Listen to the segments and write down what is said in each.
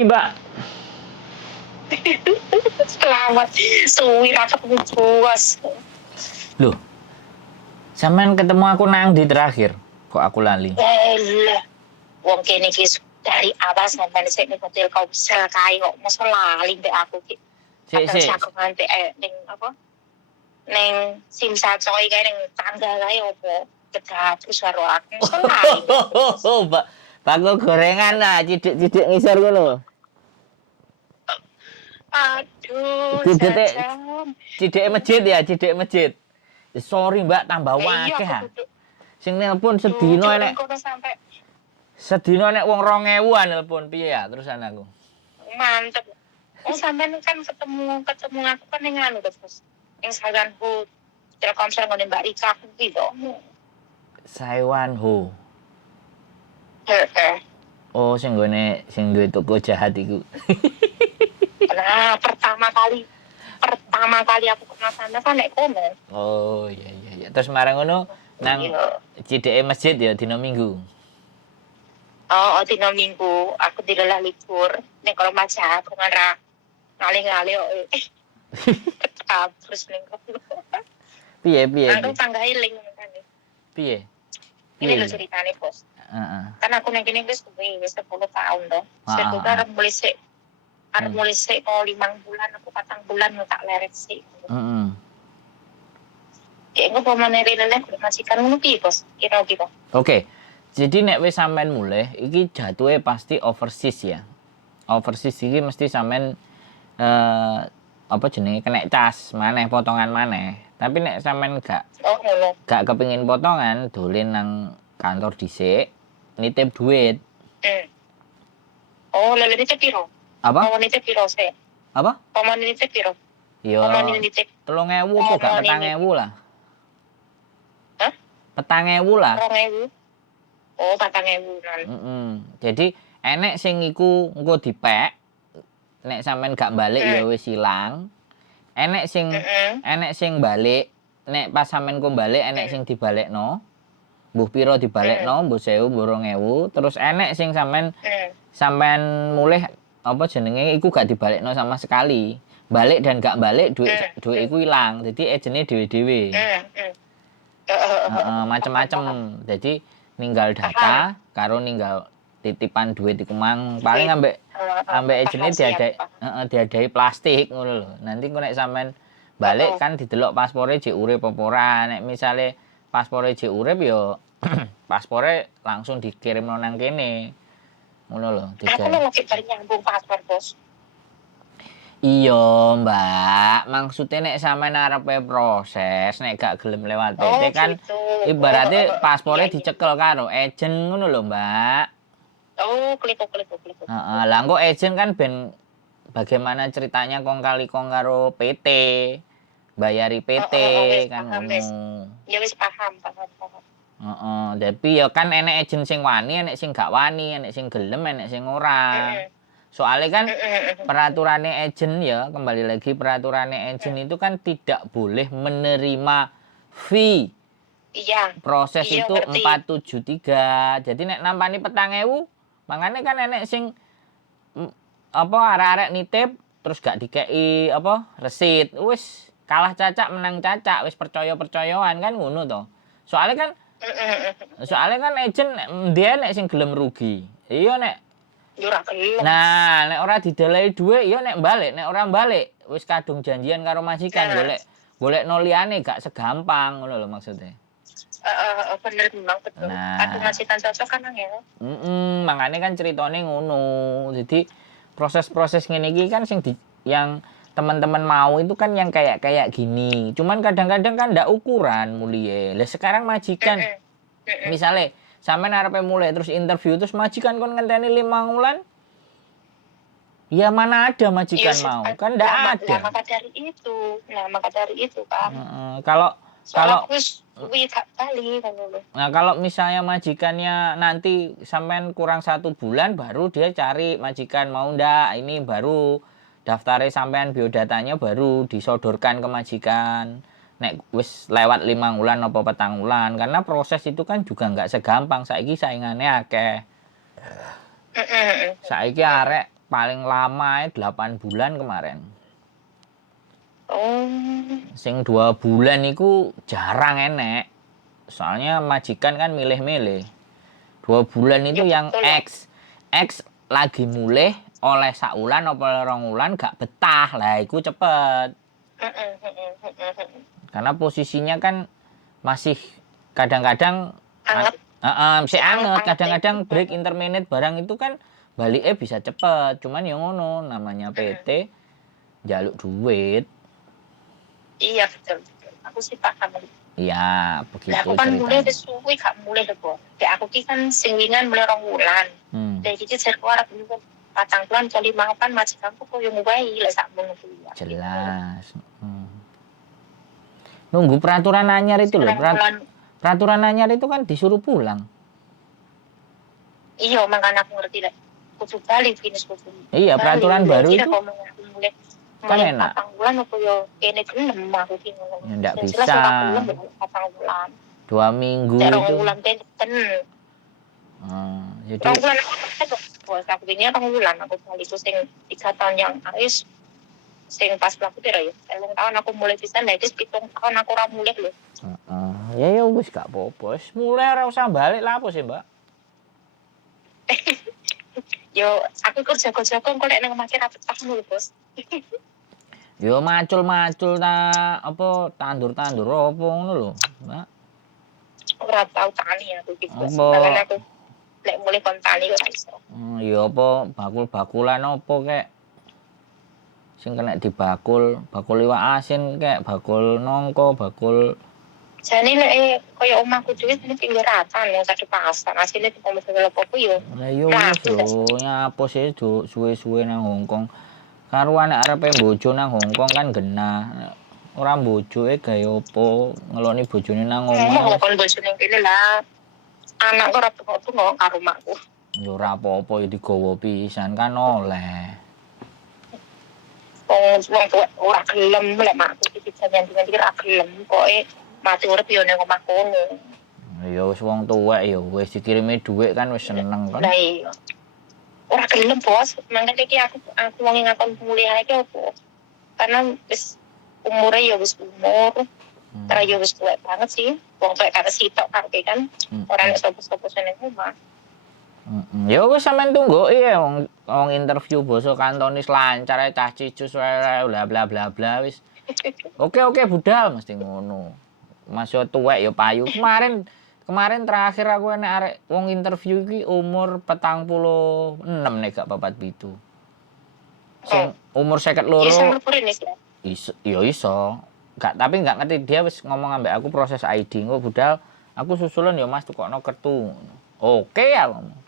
Mbak, Selamat suwi ra ketemu bos. loh, sampean ketemu aku nang di terakhir. Kok aku lali? Lah, wong kene iki dari awal sampai sik ning hotel Kausel kae kok mosok lali mbek aku ki. Sik, Padahal sik. aku nganti ning apa? Ning Simsatsoy kae ning tangga kae opo kedapus karo aku mosok lali. Mbak, bakul gorengan lah, cidik-cidik ngisor ngono. Aduh, Cidike jajam. cidike masjid ya, cidike masjid. Sorry Mbak, tambah Iya wakeh aku ah. duduk Sing nelpon sedino duduk enek ning kono sampai wong 2000-an nelpon piye ya terusan aku. mantep. Oh sampean kan ketemu aku kan yang anu terus yang Saganhu Telkomsel ngene Mbak Rika aku gitu. Saiwan Ho. Heeh. Oh, sing duwe toko jahat iku. Nah pertama kali aku kenal sana kan nek kono. Oh, iya. Terus marang ngono nang Iya. cideke masjid ya dina Minggu. Oh, dino Minggu aku dilelah libur nek kalau maca aku ngara ngalih-ngalih terus ning kono. Piye? Aku tangga iling kan. Piye? Ini lho ceritane, Bos. Heeh. Kan aku nang kene wis 10 tahun loh. Heeh. Saya arep mulai sik mau 5 bulan aku 4 bulan tak leret sik. Heeh. Kayak engko pamane rene masikan ngono piye, Bos? Kira-kira. Oke. Jadi nek wis sampean mulai iki jatuhe pasti overseas ya. Overseas iki mesti sampean apa jenenge kena cas maneh potongan maneh. Tapi nek sampean gak kepengin potongan dolen nang kantor dhisik nitip duit. Oh, lha nitip piro? Apa? Mau nitip piro sih? Apa? Mau nitip piro? Yo, Mau nitip 3.000 apa gak 4.000 lah. Hah? 4.000 lah. 2.000. Oh, 4.000 kan. Jadi enek sing iku engko dipek. Nek sampean gak balik ya wis ilang. Enek sing balik. Nek pas sampean ku balik enek sing dibalekno. Mbuh pira dibalekno, mbuh 1.000, mbuh 2.000. Terus enek sing sampean mulih apa jenenge iku gak dibalekno sama sekali. Balik dan gak balik duit iku ilang. Jadi ejene dhewe-dhewe. Macem-macem. Jadi ninggal data karo ninggal titipan duit iku mang paling ambek ejene diadai plastik ngono lho. Nanti kok nek sampean balik kan didelok paspore jek urip apa ora. Nek misale paspore jek urip ya paspore langsung dikirimno nang kene. Ngono lho, Aku lagi bari nyambung paspor, Bos. Iya, Mbak. Maksudnya nek sampean arepe proses, nek gak gelem lewat PT kan gitu. ibaratnya paspornya dicekel karo ejen ngono lho, Mbak. Oh, klik. Heeh, lah kok ejen kan ben bagaimana ceritanya kong kali kong karo PT. Bayari PT kan ngono. Ya wis paham. Heeh, tapi ya kan enek ejen sing wani, enek sing gak wani, enek sing gelem, enek sing ora. Soalnya kan peraturannya ejen ya, kembali lagi peraturannya ejen itu kan tidak boleh menerima fee. Iya. Proses iya, itu ngerti. 473. Jadi nek nampani 4.000, makanya kan enek sing apa arek-arek nitip terus gak dikei apa resit. Wis kalah cacak menang cacak, wis percaya-percayaan kan ngono to. Soalnya kan ejen dia nek sing gelem rugi. Iya nek nah, nek ora didelai dhuwit ya nek balik, nek ora balik wis kadung janjian karo majikan golek no liyane gak segampang ngono lho maksudnya. Bener memang betul. Kadung majikan cocok kan ya. Makanya kan ceritane ngono. Jadi proses-proses ngene iki kan sing yang teman-teman mau itu kan yang kayak gini. Cuman kadang-kadang kan ndak ukuran mulie. Lah sekarang majikan misalnya sampean arepe mulai terus interview terus majikan kon ngenteni 5 wulan. Ya mana ada majikan mau? Kan ndak ada. Maka dari itu kan. Kalau Nah, kalau misalnya majikannya nanti sampean kurang 1 bulan baru dia cari majikan mau ndak, ini baru daftarnya sampean biodatanya baru disodorkan ke majikan. Nek wis lewat 5 wulan apa 4 wulan karena proses itu kan juga nggak segampang. Saiki saingannya akeh. Saiki arek paling lama 8 bulan kemarin. Oh. Sing 2 bulan iku jarang enek. Soalnya majikan kan milih-milih. 2 bulan itu Ya, yang betul lah. X lagi mulih oleh sak wulan apa 2 wulan gak betah. Lah iku cepet. Karena posisinya kan masih kadang-kadang Anget. masih anget. Anget, Kadang-kadang anget. break intermittent barang itu kan baliknya bisa cepet. Cuman yang ngono namanya PT jaluk duit. Iya betul. Aku sih paham. Iya, Lah begitu aku kan mulai ceritanya. wis suwi gak mulai lho, Bo. Dek aku ki kan sing wingan mulai 2 wulan. Dek iki jar keluar aku kan 4 bulan kali makan majikanku koyo ngowahi lek sakmono kuwi. Jelas. Nunggu peraturan anyar itu loh. Peraturan anyar itu kan disuruh pulang. Iya, makanya aku ngerti lah. Kudu balik finish kudu. Iya, peraturan baru itu mulai kan enak. 4 bulan apa yo kene gelem aku ki ngono. Ya, ndak Yang bisa. jelas ora gelem 4 bulan. 2 minggu Nek itu. 2 bulan ten. Jadi 2 bulan bos aku ini 2 bulan aku balik itu sing 3 tahun yang harus sing pas aku pira ya. 3 tahun aku mulai pisan lah itu 7 tahun aku ora mulai lho. Ya wis gak apa-apa. Wis mulai ora usah balik lah apa sih, Mbak? Yo aku kerja kok lek nang omah ra betah lho, Bos. Yo macul-macul ta apa tandur-tandur apa ngono lho, Mbak. Ora tau tani aku iki, Bos. Apa? Makanya aku lek mulai kon tani ora iso. Ya apa bakul-bakulan apa kek sing kena dibakul, bakul iwak asin kek, bakul nongko, bakul Jane lek koyo omahku dhewe ini pinggir ratan yang satu pasar. Asline di pompa apa yo. lah yo wis lho, nyapo sih suwe-suwe nang Hongkong. Karo anak arepe bojo nang Hongkong kan genah. Ora bojoke gawe opo, ngeloni bojone nang Ngomong omah. kon bojone kene lah. Anak ora tengok karo makku. Ya ora apa-apa ya digawa pisan kan oleh. Wong tuwa ora gelem lek makku iki jangan-jangan iki ora gelem pokoke mati urip yo ning omah kono. Ya wis wong tuwek ya wis dikirimi dhuwit kan wis seneng kan. Lah iya. Ora gelem, Bos. Mangkane iki aku wong ngakon kuliah iki opo? Karena wis umure ya wis umur. Terus ya wis tuwek banget sih. Wong tuwek karo sitok kabeh kan. Ora nek sapa-sapa seneng omah. Ya wis sampean tunggu ya wong interview basa Kantonis lancar ae cah cicus wae bla bla bla bla wis. Oke budal mesti ngono. Mas yo tuwek yo payu. Kemarin terakhir aku enek arek wong interview iki umur 46 nek gak 47. Sing umur 52. Iya sampe purin wis. Iso. Tapi gak ngerti dia wis ngomong ambek aku proses ID engko budal aku susulan yo Mas tukokno kertu. Oke ya ngomong.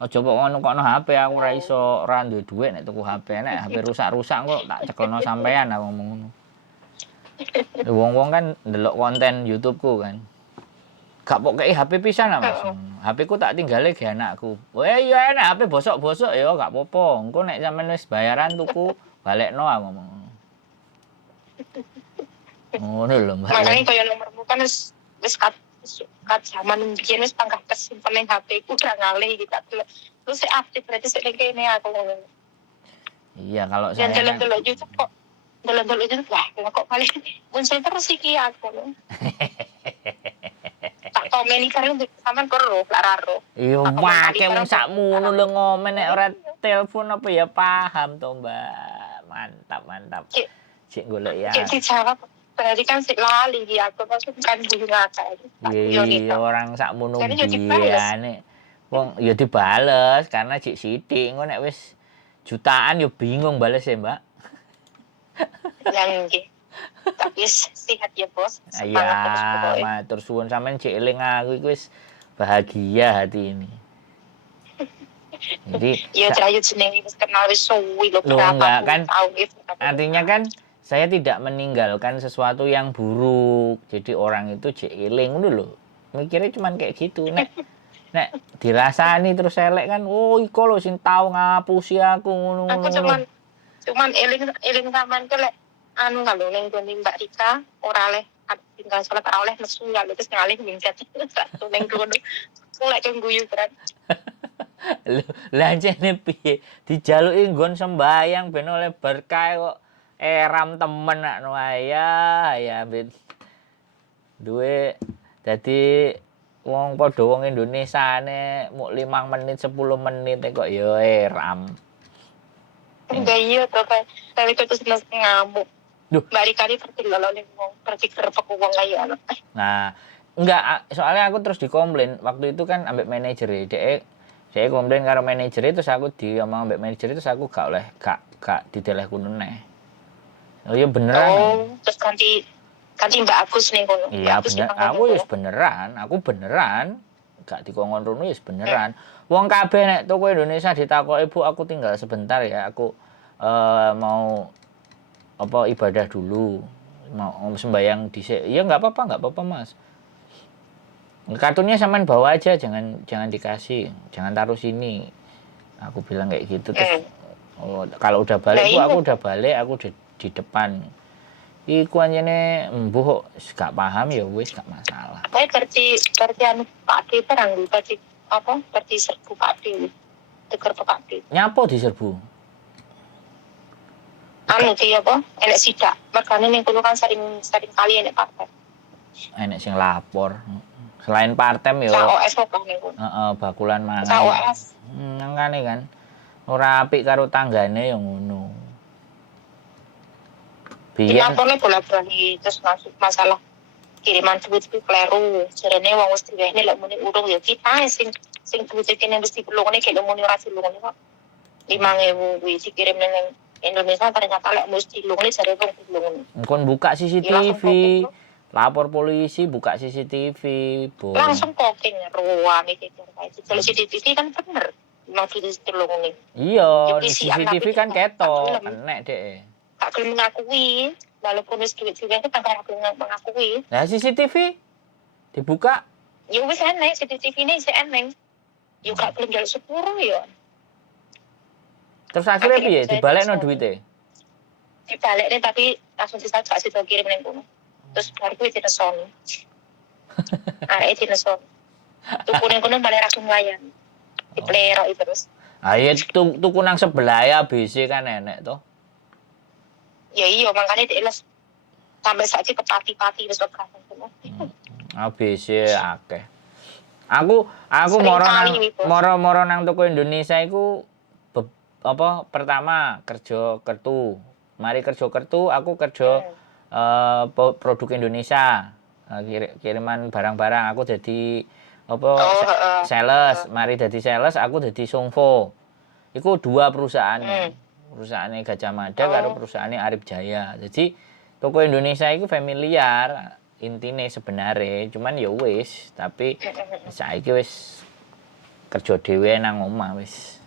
Aja kok ngono kokno HP aku ora iso ora duwe dhuwit nek tuku HP nek HP rusak-rusak kok tak cekelno sampean aku ngomong ngono. Wong-wong kan ndelok konten YouTube-ku kan. Gak pok kei HP pisan lah Mas. HP ku tak tinggale ge anakku. Ya enak HP bosok-bosok ya gak apa-apa. Engko nek sampean wis bayaran tuku balekno aku ngomong ngono. Ngono lho Mbak. Makanya kaya nomormu kan wis kat zaman biyen wis pangkat kesimpen ning HP ku udah ngalih gitu. Terus aktif berarti sik kene aku ngomong. Iya kalau saya kan delok YouTube kok delok YouTube wah kok paling muncul terus iki aku. Tak komen iki karo sampean karo lak. Iya make wong sakmono lho ngomen nek ora telepon apa ya paham to Mbak. Mantap. Cik golek ya. Cik dijawab berarti kan sik lali iki aku maksud kan guru ngakak. Iya orang sakmono biane. Wong ya dibales karena cik sithik engko nek wis jutaan yo bingung bales ya Mbak. Yang nggih. Tapi sehat ya Bos. Iya, matur suwun sampean cek eling aku iku wis bahagia hati ini. Jadi ya Cahayu jenenge wis kenal wis suwi lho berapa kan tahun gitu. Artinya kan saya tidak meninggalkan sesuatu yang buruk. Jadi orang itu cek eling ngono lho. Mikirnya cuman kayak gitu. Nek dirasani terus elek kan, oh iko lho sing tau ngapusi aku ngono. Aku cuman eling sampean ke lek anu kalau ning Mbak Rika ora oleh tinggal salat ora oleh mesu ya terus ngalih minggat satu ning kono. Lek guyu berat. Lah jane piye? Dijaluki nggon sembayang ben oleh berkah kok eram temen nak ya ben duwe dadi wong padha wong Indonesiane muk 5 menit 10 menit kok ya eram. Enggak iya tuh kan. Tapi kok terus ngamuk. Duh. Balik kali pergi lolong wong, pergi kerepek wong kaya anak. Nah, enggak soalnya aku terus dikomplain waktu itu kan ambek manajer dia komplain karo manajer terus aku diomong ambek manajer terus aku gak dideleh kuno neh. Oh iya beneran. Terus ganti Mbak Agus nih kono. Iya bener, aku beneran gak dikongkon rono ya beneran. Wong kabeh nek toko Indonesia ditakoki Bu aku tinggal sebentar ya aku mau ibadah dulu mau sembayang dhisik. Ya nggak apa-apa Mas. Kartunya sampean bawa aja jangan dikasih, jangan taruh sini. Aku bilang kayak gitu terus kalau udah balik Bu aku udah balik aku di depan. Iku anjene mbuh gak paham ya wis gak masalah. Kayak berarti anu Pak Ade perang berarti apa? Berarti serbu Pak Ade. Teker Pak Ade. Nyapo diserbu? Anu ki apa? Enek sidak. Mergane ning kono kan sering kali enek partai. Enek sing lapor. Selain partem yo. OS kok ning kono. Heeh, bakulan mangan. OS. Nangkane kan. Ora apik karo tanggane yo ngono. Biyen lapornya bola-bali terus masuk masalah kiriman duit itu kleru. Jarene wong wis diwehne lek muni urung ya kita sing duit kene mesti pelungane kek muni ora silungane kok. 5.000 kuwi dikirim ning Indonesia ternyata lek mesti lungane jare wong pelungane. Engkon buka CCTV, lapor polisi, buka CCTV, Bo. Langsung koking ruang iki kayak CCTV kan bener. Mau dilungane. Iya, CCTV kan ketok, enek dek. Tak gelem mengakui, walaupun wis duit-duit itu tanpa aku mengakui. Nah, CCTV dibuka. Ya wis enek, CCTV ini isih enek. Yo gak gelem njaluk sepuro ya. Terus akhirnya piye? Dibalekno duite? Dibalekne tapi langsung gak sida kirim ning kono. Terus baru kuwi dineson. Arek dineson. Tuku ning kono balik langsung layan. Diplerok terus. Ah iya tuku nang sebelah ya ABC kan enek toh. Ya iya makanya dieles sampai saiki kepati-pati wis ora ngono. ABC akeh. Aku moro nang toko Indonesia iku pertama kerja kertu. Mari kerja kertu aku kerja produk Indonesia. Kiriman barang-barang aku jadi sales. Mari dadi sales aku dadi Songfo. Iku 2 perusahaan. Perusahaannya Gajah Mada karo perusahaannya Arif Jaya. Jadi toko Indonesia itu familiar intine sebenarnya, cuman ya wis, tapi saiki wis kerja dhewe nang omah wis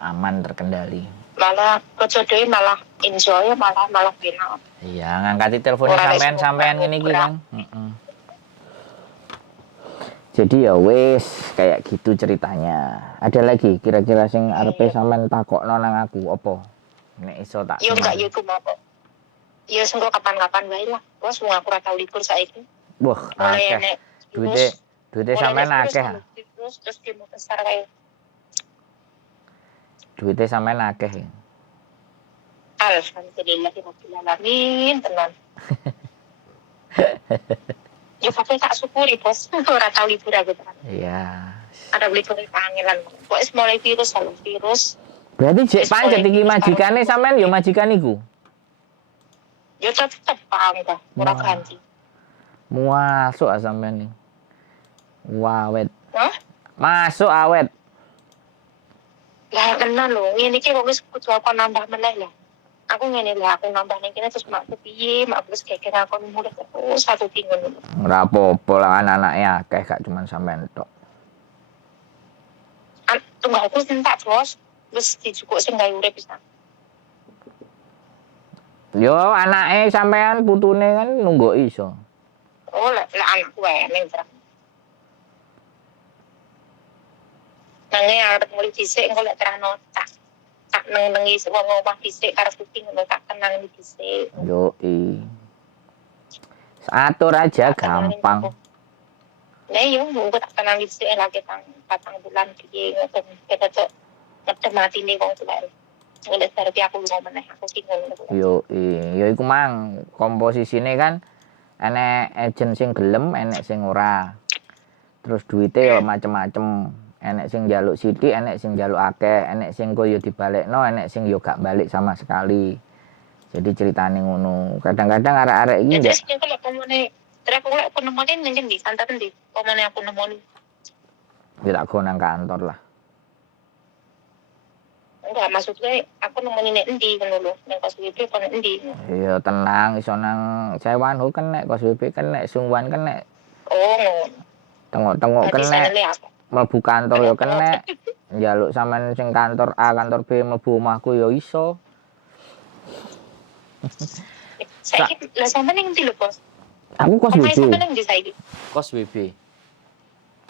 aman terkendali. Malah kerja dhewe malah enjoy malah penak. Iya, ngangkati teleponnya sampean ngene iki, Kang. Jadi ya wis kayak gitu ceritanya. Ada lagi kira-kira sing arepe sampean takokno nang aku apa? Nek iso tak. Yo enggak yo apa. Ya sengko kapan-kapan wae lah. Wes wong aku ora tau libur saiki. Wah, akeh. Duite sampean akeh. Terus demo besar wae. Duite sampean akeh. Alhamdulillah rabbil alamin tenan. Ya tapi tak syukuri bos, ora tau libur aku tenan. Iya. Ada libur kangelan. Wes mulai virus. Berarti jek pancet iki majikane sampean ya majikan iku. Ya tetep paham dah, ora ganti. Masuk sampean iki. Awet. Hah? Masuk awet. Lah kenal lho, ngene iki kok wis kudu aku nambah meneh lah. Aku ngene lah, aku nambah ning kene terus makku piye, makku wis geger aku mulih terus aku bingung. Ora apa-apa lah anak-anake akeh gak cuma sampean tok. Tunggu sing tak bos, wis dijukuk sing gawe urip pisan. Yo anake sampean putune kan nunggu iso. Oh, lek anakku wae ning terang. Nanging arep mulih dhisik engko lek terano tak nengi wong omah dhisik karo kuping ngono tak kenang dhisik. Yo Atur aja gampang. Lah yo nunggu tak kenal dhisik lagi patang bulan piye ngoten kita tuh ngedem atine wong tuwa. Oleh terapi aku mau meneh aku bingung. Yo ya iku mang komposisine kan enek agent sing gelem, enek sing ora. Terus duite yo macem-macem. Enek sing njaluk sithik, enek sing njaluk akeh, enek sing koyo dibalekno, enek sing yo gak balik sama sekali. Jadi ceritane ngono. Kadang-kadang arek-arek iki Terus kalau pemene terus aku lek penemone ning ndi santar ndi? Pemene aku nemoni. Ya tak go nang kantor lah. Enggak, maksudnya aku nemoni nek endi ngono lho, ning kos WP apa nek endi. Ya tenang iso nang Sewan ho kan nek kos WP kan nek Sungwan kan nek Oh, ngono. tengok-tengok Berarti kena sanele aku. mlebu kantor yo kena. Njaluk sampean sing kantor A, kantor B mlebu omahku yo iso. Saiki lah sampean ning ndi lho, Bos? Aku kos Omahe sampean WB. ning ndi saiki? Kos WB.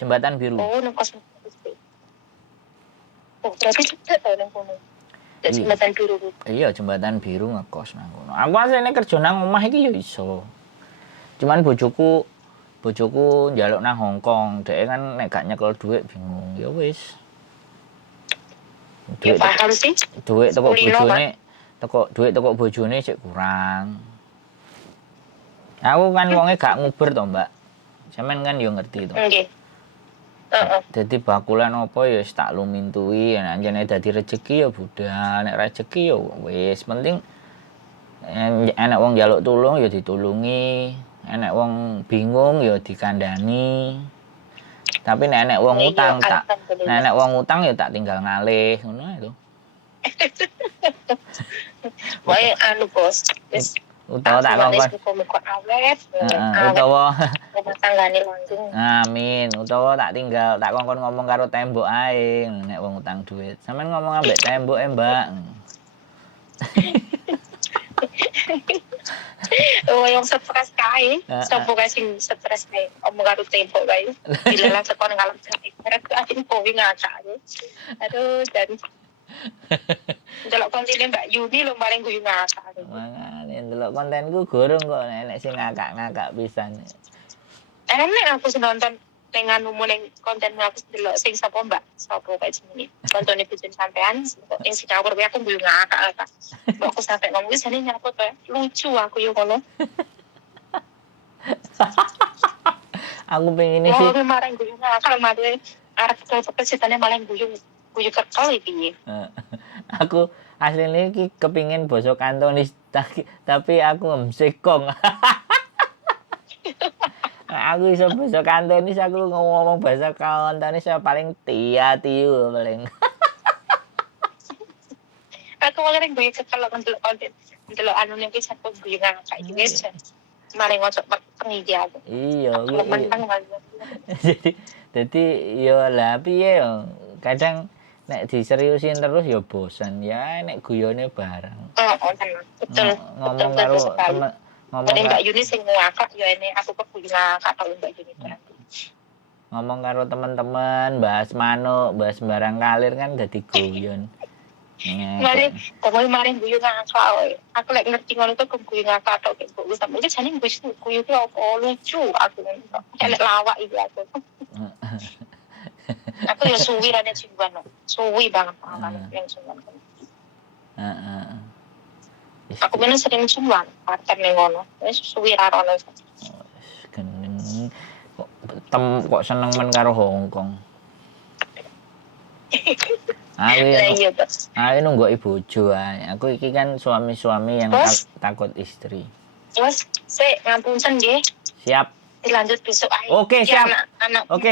Jembatan Biru. Oh, nang kos WP. Oh, berarti cedek to nang kono. Dek Iya. jembatan biru. Iya, jembatan biru ngekos nang kono. Aku asline kerja nang omah iki yo iso. Cuman bojoku njaluk nang Hongkong. Dhek kan nek gak nyekel dhuwit bingung. Ya wis. Ya paham sih. Dhuwit teko Kulino, bojone, bojone sik kurang. Aku kan wonge gak nguber to, Mbak. Sampeyan kan yo ngerti to. Nggih. Heeh. Dadi bakulan apa ya wis tak lumintui, nek anjene dadi rejeki ya budal, nek rejeki ya wis penting enek wong njaluk tulung ya ditulungi, enek wong bingung ya dikandani. Tapi nek enek wong utang nek enek wong utang ya tak tinggal ngalih, ngono ae lho. Wae anu, Bos. Wis Utawa tak kongkon. muka awet. Utawa rumah tanggane langgeng. amin, utawa tak kongkon ngomong karo tembok ae nek wong utang duit. Sampeyan ngomong ambek tembok Mbak. Oh, yang stres kae. Sopo kae sing stres kae. Omong karo tembok kae. Dilelang sekon ngalem jati. Mereka asin kowi ngakak. Aduh, dan delok kontine Mbak Yuni lho paling guyu ngakak. Mangane ndelok kontenku gorong kok nek sing ngakak-ngakak pisan. Enak aku nonton ning anu ning konten aku delok sing sapa Mbak, sapa kae jenenge. Kontone bikin sampean ing Singapura aku guyu ngakak. Mbak aku sampe ngomong wis jane nyapa to. Lucu aku yo kono. Aku pengen sih. Oh, kemarin guyu ngakak mate arep kesitane malah guyu kekel iki. Aku asline iki kepingin basa Kantonis tapi aku ngemsekong. Aku iso basa Kantonis, aku ngomong bahasa Kantonis paling tiu paling. Aku malah guyu kekel ndelok konten. Ndelok anu ning iki satu guyu ngakak iki wis. Mari ngocok pengi aku. Iya, Jadi jadi yo lah piye yo. Kadang nek diseriusin terus ya bosan ya nek guyone bareng. oh, tenang. Betul. Ngomong karo ngomong Mbak Yuni sing ngakak ya ini aku keguyu ngakak kalau Mbak Yuni berarti. Ngomong karo teman-teman bahas manuk, bahas barang kalir kan dadi guyon. Mari guyu ngakak. Aku lek ngerti ngono tuh guyu ngakak tok kok wis sampe jane guyu ku apa lucu aku. Elek lawak iki aku. Aku ya suwi rene Sungguan. Suwi banget pengalaman yang Sungguan. Heeh. Aku bener sering Sungguan, paten ning ngono. Wis suwi ra ono. Geneng kok seneng men karo Hongkong. Ayo nunggu bojo ae. Aku iki kan suami-suami yang takut istri. Terus, ngapunten nggih. Siap. Dilanjut besok aja. Oke, siap. Anak Oke.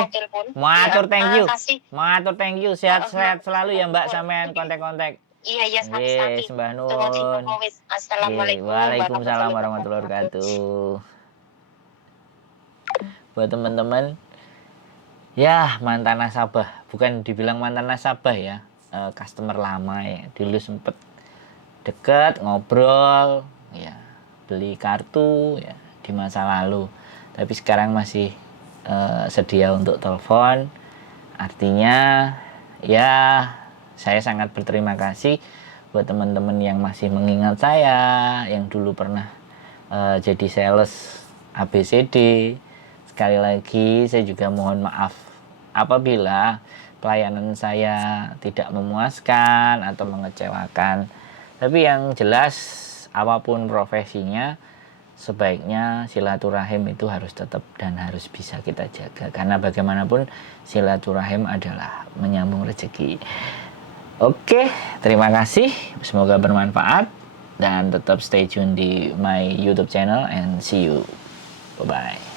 Matur thank you. Matur thank you. Sehat-sehat selalu ya Mbak sampean kontak-kontak. Iya, sami-sami. Sembah nuwun. Assalamualaikum. Waalaikumsalam warahmatullahi wabarakatuh. Buat teman-teman, ya mantan nasabah, bukan dibilang mantan nasabah ya, customer lama ya. Dulu sempet deket, ngobrol, ya beli kartu ya di masa lalu. Tapi sekarang masih sedia untuk telepon. Artinya ya saya sangat berterima kasih buat teman-teman yang masih mengingat saya, yang dulu pernah jadi sales ABCD. Sekali lagi saya juga mohon maaf apabila pelayanan saya tidak memuaskan atau mengecewakan. Tapi yang jelas apapun profesinya, sebaiknya silaturahim itu harus tetap dan harus bisa kita jaga. Karena bagaimanapun silaturahim adalah menyambung rezeki. Oke, terima kasih. Semoga bermanfaat. Dan tetap stay tune di my YouTube channel and see you. Bye-bye.